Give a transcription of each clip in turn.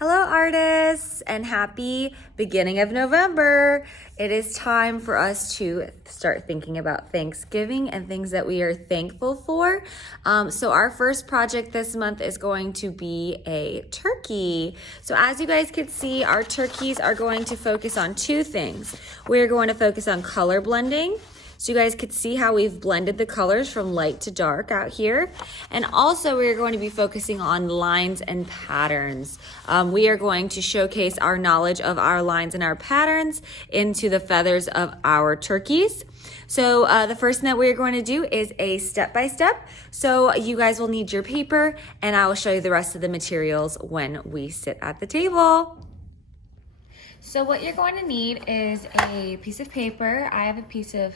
Hello, artists, and happy beginning of November. It is time for us to start thinking about Thanksgiving and things that we are thankful for. So our first project this month is going to be a turkey. So as you guys can see, our turkeys are going to focus on two things. We're going to focus on color blending. So you guys could see how we've blended the colors from light to dark out here. And also we're going to be focusing on lines and patterns. We are going to showcase our knowledge of our lines and our patterns into the feathers of our turkeys. So the first thing that we're going to do is a step-by-step. So you guys will need your paper, and I will show you the rest of the materials when we sit at the table. So what you're going to need is a piece of paper. I have a piece of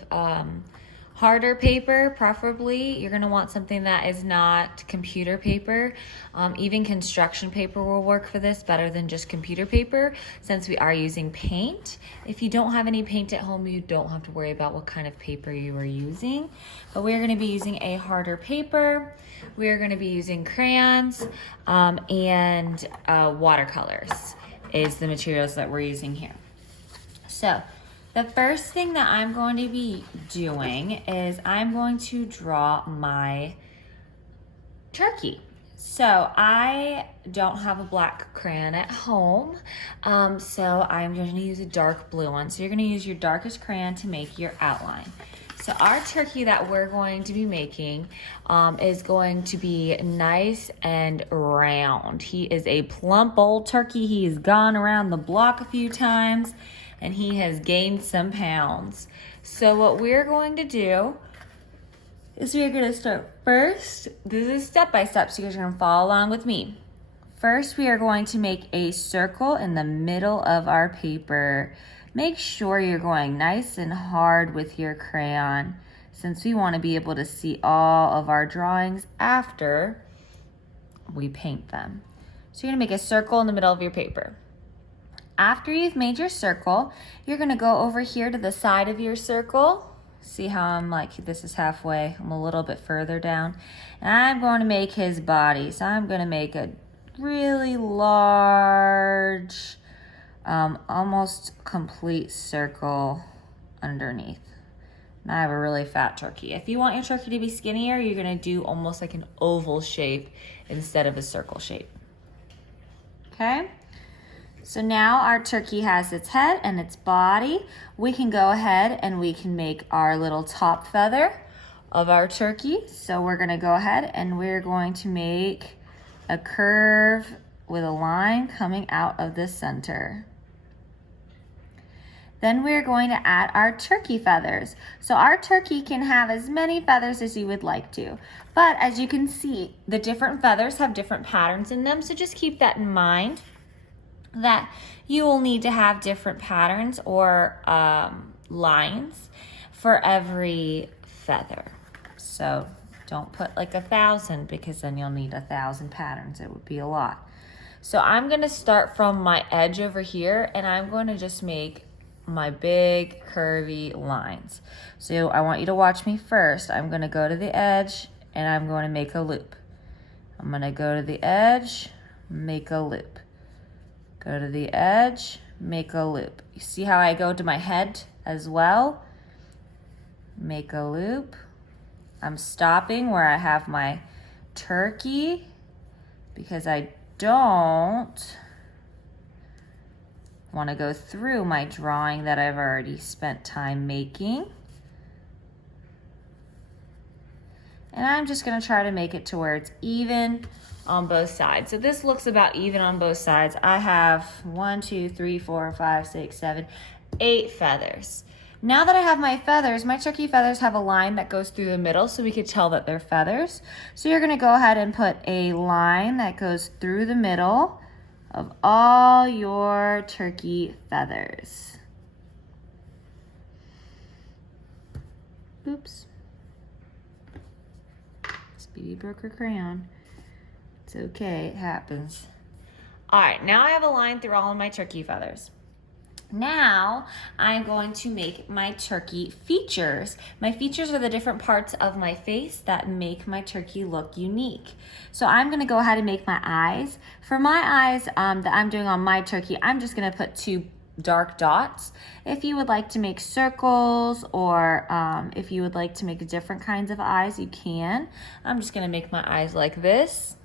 harder paper, preferably. You're going to want something that is not computer paper. Even construction paper will work for this better than just computer paper, since we are using paint. If you don't have any paint at home, you don't have to worry about what kind of paper you are using. But we're going to be using a harder paper. We're going to be using crayons and watercolors is the materials that we're using here. So the first thing that I'm going to be doing is I'm going to draw my turkey. So I don't have a black crayon at home, so I'm going to use a dark blue one. So you're going to use your darkest crayon to make your outline. So our turkey that we're going to be making is going to be nice and round. He is a plump old turkey. He has gone around the block a few times and he has gained some pounds. So what we're going to do is we're going to start first. This is step by step, so you guys are going to follow along with me. First, we are going to make a circle in the middle of our paper. Make sure you're going nice and hard with your crayon, since we want to be able to see all of our drawings after we paint them. So you're going to make a circle in the middle of your paper. After you've made your circle, you're going to go over here to the side of your circle. See how I'm like, this is halfway. I'm a little bit further down. And I'm going to make his body. So I'm going to make a really large, almost complete circle underneath. And I have a really fat turkey. If you want your turkey to be skinnier, you're gonna do almost like an oval shape instead of a circle shape. Okay? So now our turkey has its head and its body. We can go ahead and we can make our little top feather of our turkey. So we're gonna go ahead and we're going to make a curve with a line coming out of the center. Then we're going to add our turkey feathers. So our turkey can have as many feathers as you would like to. But as you can see, the different feathers have different patterns in them. So just keep that in mind, that you will need to have different patterns or lines for every feather. So don't put like 1,000, because then you'll need 1,000 patterns. It would be a lot. So I'm gonna start from my edge over here, and I'm going to just make my big curvy lines. So I want you to watch me first. I'm gonna go to the edge and I'm going to make a loop. I'm gonna go to the edge, make a loop. Go to the edge, make a loop. You see how I go to my head as well? Make a loop. I'm stopping where I have my turkey because I don't want to go through my drawing that I've already spent time making. And I'm just going to try to make it to where it's even on both sides. So this looks about even on both sides. I have 1, 2, 3, 4, 5, 6, 7, 8 feathers. Now that I have my feathers, my turkey feathers have a line that goes through the middle, so we could tell that they're feathers. So you're going to go ahead and put a line that goes through the middle of all your turkey feathers. Oops. Speedy broke her crayon. It's okay, it happens. All right, now I have a line through all of my turkey feathers. Now I'm going to make my turkey features. My features are the different parts of my face that make my turkey look unique. So I'm gonna go ahead and make my eyes. For my eyes that I'm doing on my turkey, I'm just gonna put 2 dark dots. If you would like to make circles, or if you would like to make different kinds of eyes, you can. I'm just gonna make my eyes like this.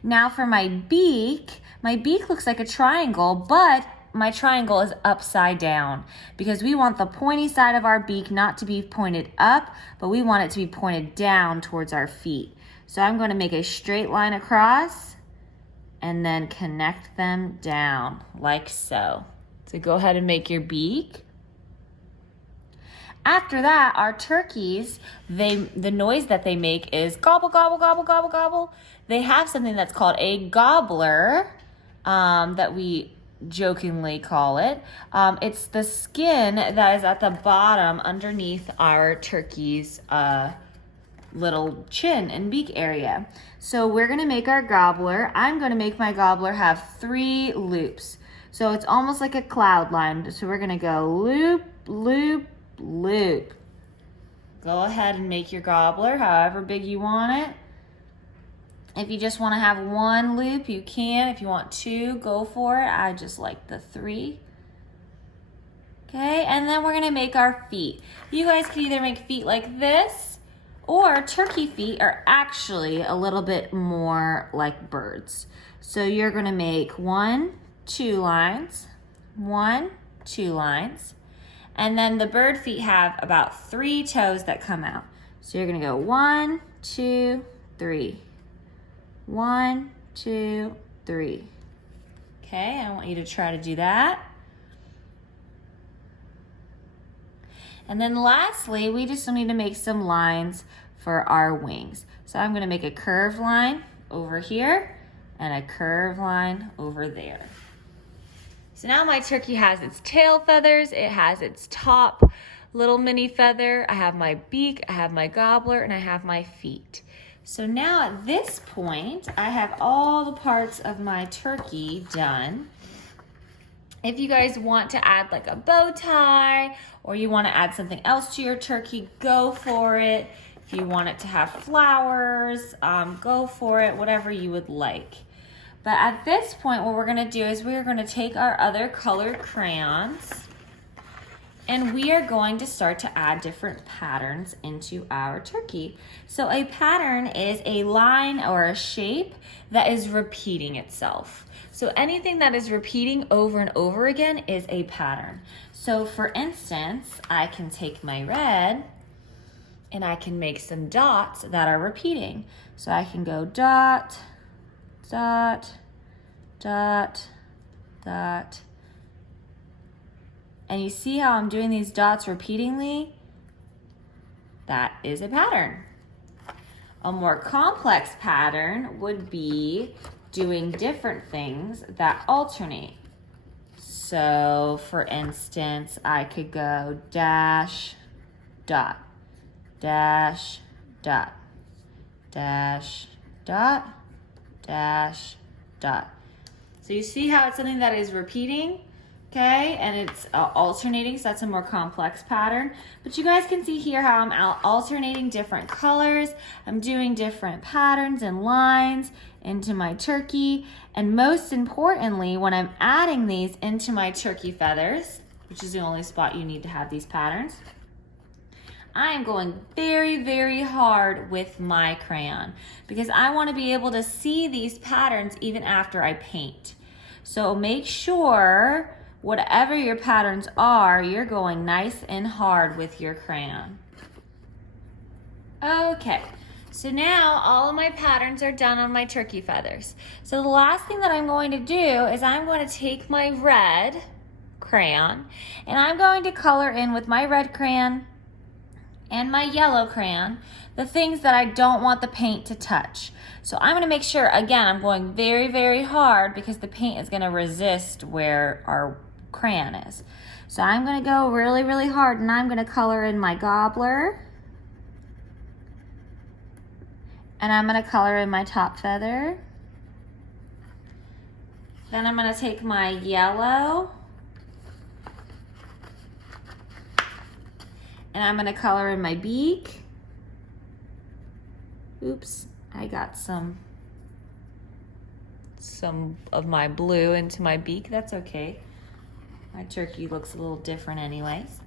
Now for my beak looks like a triangle, but my triangle is upside down because we want the pointy side of our beak not to be pointed up, but we want it to be pointed down towards our feet. So I'm going to make a straight line across and then connect them down like so. So go ahead and make your beak. After that, our turkeys, the noise that they make is gobble, gobble, gobble, gobble, gobble. They have something that's called a gobbler that we jokingly call it. It's the skin that is at the bottom underneath our turkey's little chin and beak area. So we're gonna make our gobbler. I'm gonna make my gobbler have 3 loops. So it's almost like a cloud line. So we're gonna go loop, loop, loop. Go ahead and make your gobbler however big you want it. If you just want to have 1 loop, you can. If you want 2, go for it. I just like the 3. Okay, and then we're gonna make our feet. You guys can either make feet like this, or turkey feet are actually a little bit more like birds. So you're gonna make 1, 2 lines, 1, 2 lines, and then the bird feet have about 3 toes that come out. So you're gonna go 1, 2, 3. 1, 2, 3. Okay, I want you to try to do that. And then lastly, we just need to make some lines for our wings. So I'm gonna make a curved line over here and a curved line over there. So now my turkey has its tail feathers, it has its top little mini feather, I have my beak, I have my gobbler, and I have my feet. So now at this point, I have all the parts of my turkey done. If you guys want to add like a bow tie, or you want to add something else to your turkey, go for it. If you want it to have flowers, go for it, whatever you would like. But at this point, what we're gonna do is we are gonna take our other colored crayons, and we are going to start to add different patterns into our turkey. So a pattern is a line or a shape that is repeating itself. So anything that is repeating over and over again is a pattern. So for instance, I can take my red and I can make some dots that are repeating. So I can go dot, dot, dot, dot. And you see how I'm doing these dots repeatedly? That is a pattern. A more complex pattern would be doing different things that alternate. So for instance, I could go dash, dot, dash, dot, dash, dot, dash, dot. So you see how it's something that is repeating? Okay, and it's alternating, so that's a more complex pattern. But you guys can see here how I'm alternating different colors. I'm doing different patterns and lines into my turkey. And most importantly, when I'm adding these into my turkey feathers, which is the only spot you need to have these patterns, I am going very, very hard with my crayon because I want to be able to see these patterns even after I paint. So make sure whatever your patterns are, you're going nice and hard with your crayon. Okay, so now all of my patterns are done on my turkey feathers. So the last thing that I'm going to do is I'm going to take my red crayon and I'm going to color in with my red crayon and my yellow crayon the things that I don't want the paint to touch. So I'm gonna make sure, again, I'm going very, very hard because the paint is gonna resist where our crayon is. So I'm gonna go really, really hard and I'm gonna color in my gobbler. And I'm gonna color in my top feather. Then I'm gonna take my yellow And I'm gonna color in my beak. Oops, I got some of my blue into my beak. That's okay. My turkey looks a little different anyways.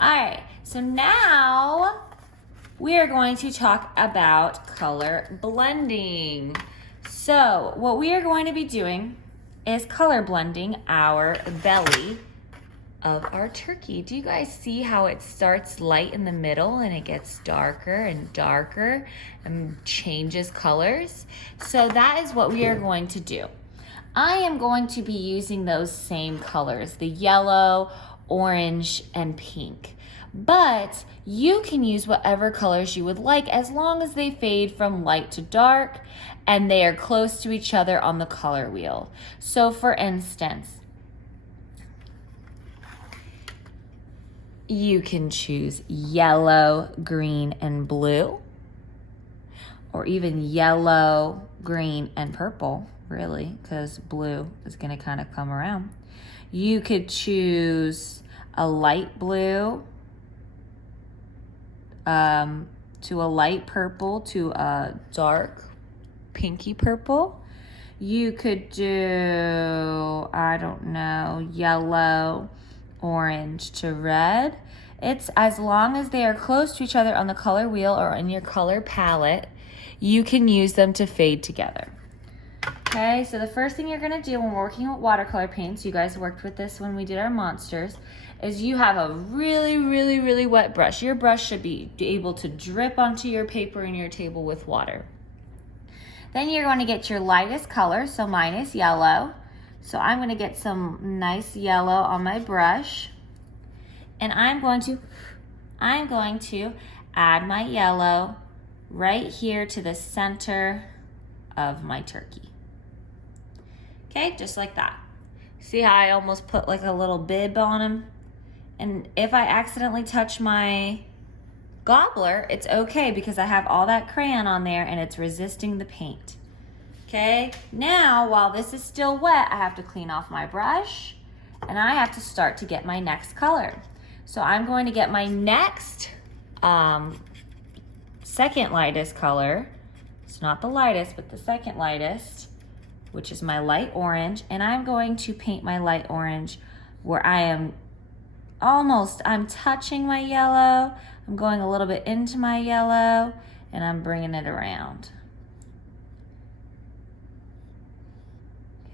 All right, so now we are going to talk about color blending. So what we are going to be doing is color blending our belly of our turkey. Do you guys see how it starts light in the middle and it gets darker and darker and changes colors? So that is what we are going to do. I am going to be using those same colors, the yellow, orange, and pink. But you can use whatever colors you would like as long as they fade from light to dark and they are close to each other on the color wheel. So for instance, you can choose yellow, green, and blue, or even yellow, green, and purple, really, because blue is gonna kind of come around. You could choose a light blue, to a light purple, to a dark pinky purple. You could do, I don't know, yellow, orange to red. It's as long as they are close to each other on the color wheel or in your color palette, you can use them to fade together. Okay, so the first thing you're gonna do when we're working with watercolor paints, you guys worked with this when we did our monsters, is you have a really, really, really wet brush. Your brush should be able to drip onto your paper and your table with water. Then you're going to get your lightest color, so mine is yellow. So I'm going to get some nice yellow on my brush. And I'm going to add my yellow right here to the center of my turkey. Okay, just like that. See how I almost put like a little bib on him? And if I accidentally touch my gobbler, it's okay because I have all that crayon on there and it's resisting the paint. Okay, now while this is still wet, I have to clean off my brush and I have to start to get my next color. So I'm going to get my next second lightest color. It's not the lightest, but the second lightest, which is my light orange. And I'm going to paint my light orange where I'm touching my yellow. I'm going a little bit into my yellow and I'm bringing it around.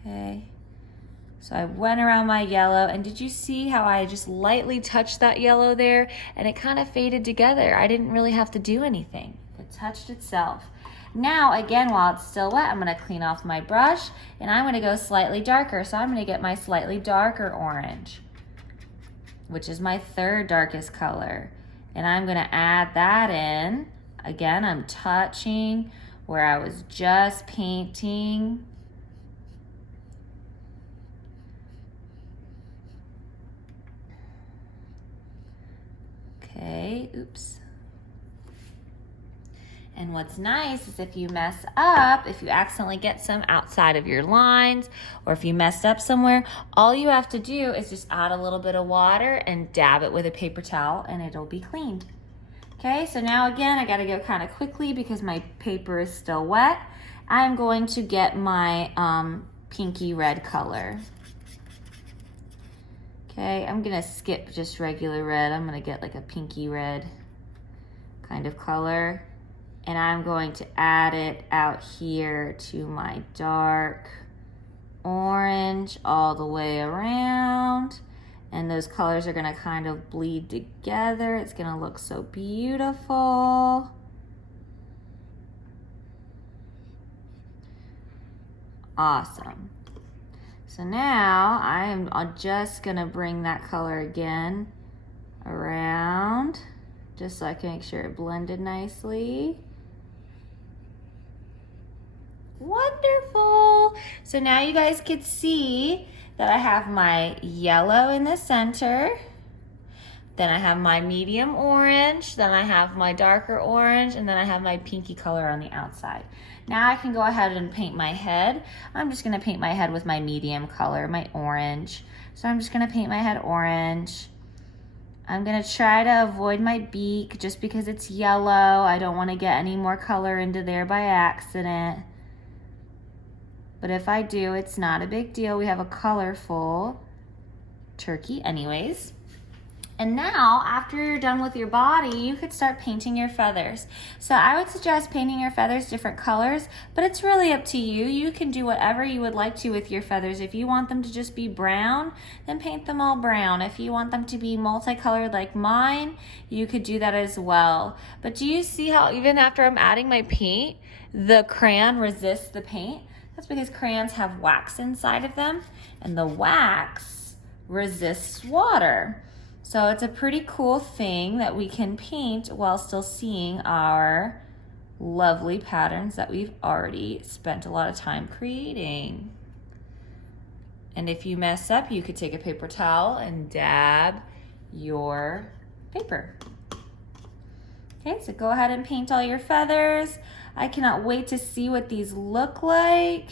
Okay, so I went around my yellow, and did you see how I just lightly touched that yellow there and it kind of faded together? I didn't really have to do anything. It touched itself. Now, again, while it's still wet, I'm gonna clean off my brush and I'm gonna go slightly darker. So I'm gonna get my slightly darker orange, which is my third darkest color. And I'm gonna add that in. Again, I'm touching where I was just painting. Okay, oops. And what's nice is if you mess up, if you accidentally get some outside of your lines, or if you messed up somewhere, all you have to do is just add a little bit of water and dab it with a paper towel and it'll be cleaned. Okay, so now again, I gotta go kind of quickly because my paper is still wet. I'm going to get my pinky red color. Okay, I'm gonna skip just regular red. I'm gonna get like a pinky red kind of color. And I'm going to add it out here to my dark orange all the way around. And those colors are gonna kind of bleed together. It's gonna look so beautiful. Awesome. So now I am just gonna bring that color again around, just so I can make sure it blended nicely. Wonderful. So now you guys can see that I have my yellow in the center, then I have my medium orange, then I have my darker orange, and then I have my pinky color on the outside. Now I can go ahead and paint my head. I'm just gonna paint my head with my medium color, my orange. So I'm just gonna paint my head orange. I'm gonna try to avoid my beak just because it's yellow. I don't want to get any more color into there by accident. But if I do, it's not a big deal. We have a colorful turkey anyways. And now, after you're done with your body, you could start painting your feathers. So I would suggest painting your feathers different colors, but it's really up to you. You can do whatever you would like to with your feathers. If you want them to just be brown, then paint them all brown. If you want them to be multicolored like mine, you could do that as well. But do you see how even after I'm adding my paint, the crayon resists the paint? That's because crayons have wax inside of them, and the wax resists water. So it's a pretty cool thing that we can paint while still seeing our lovely patterns that we've already spent a lot of time creating. And if you mess up, you could take a paper towel and dab your paper. Okay, so go ahead and paint all your feathers. I cannot wait to see what these look like.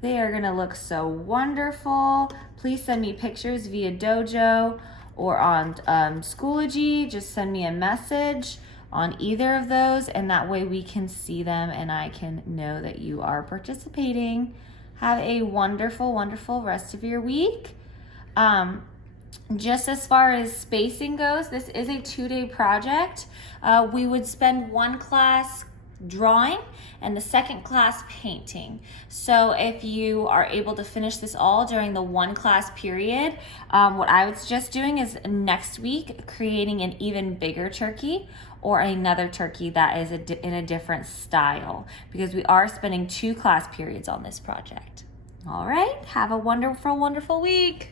They are gonna look so wonderful. Please send me pictures via Dojo or on Schoology. Just send me a message on either of those, and that way we can see them and I can know that you are participating. Have a wonderful, wonderful rest of your week. Just as far as spacing goes, this is a 2-day project. We would spend one class drawing and the second class painting. So if you are able to finish this all during the one class period, what I would suggest doing is next week creating an even bigger turkey or another turkey that is in a different style, because we are spending 2 class periods on this project. All right, have a wonderful, wonderful week.